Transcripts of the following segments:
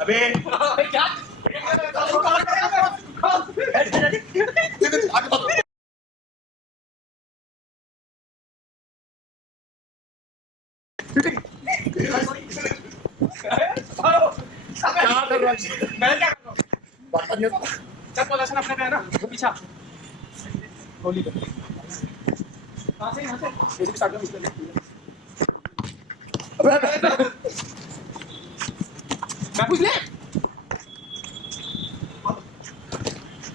अबे क्या मैं क्या कर रहा हूँ चल पोजीशन अपने पे है ना पीछा गोली कर कहां से यहां से ये स्टार्ट कर मैं पूछ ले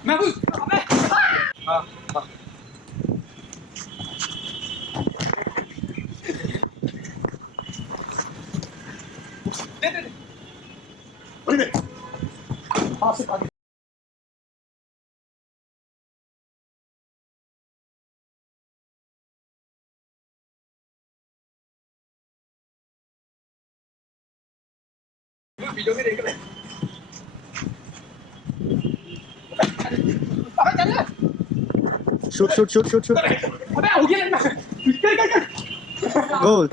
मैं पूछ अबे हां हां दे दे दे हां से आगे वीडियो में देख ले अबे चल shoot shoot shoot shoot shoot अबे हो गया कर गोल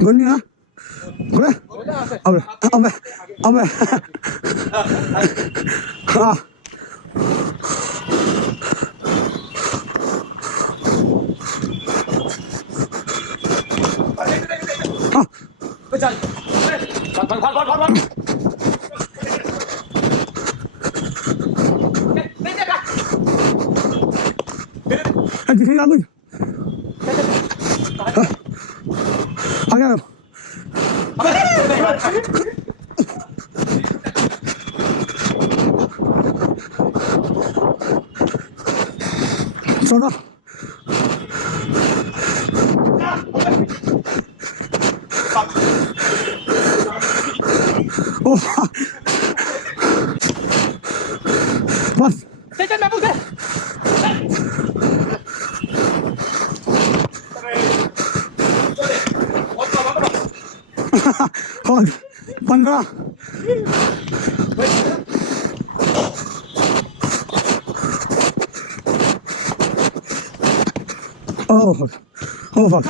Gol ya. Gol. Abre. Abre. Abre. Ah. चल भाग भाग भाग भाग Hadi sen aldın. Aga. Sonra. Oh. Bas. चल मैं पूछ Kol. 15. Oh. Oh fuck.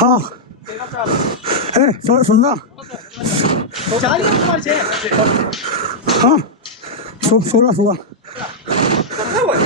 हाँ सुन रहा हाँ 16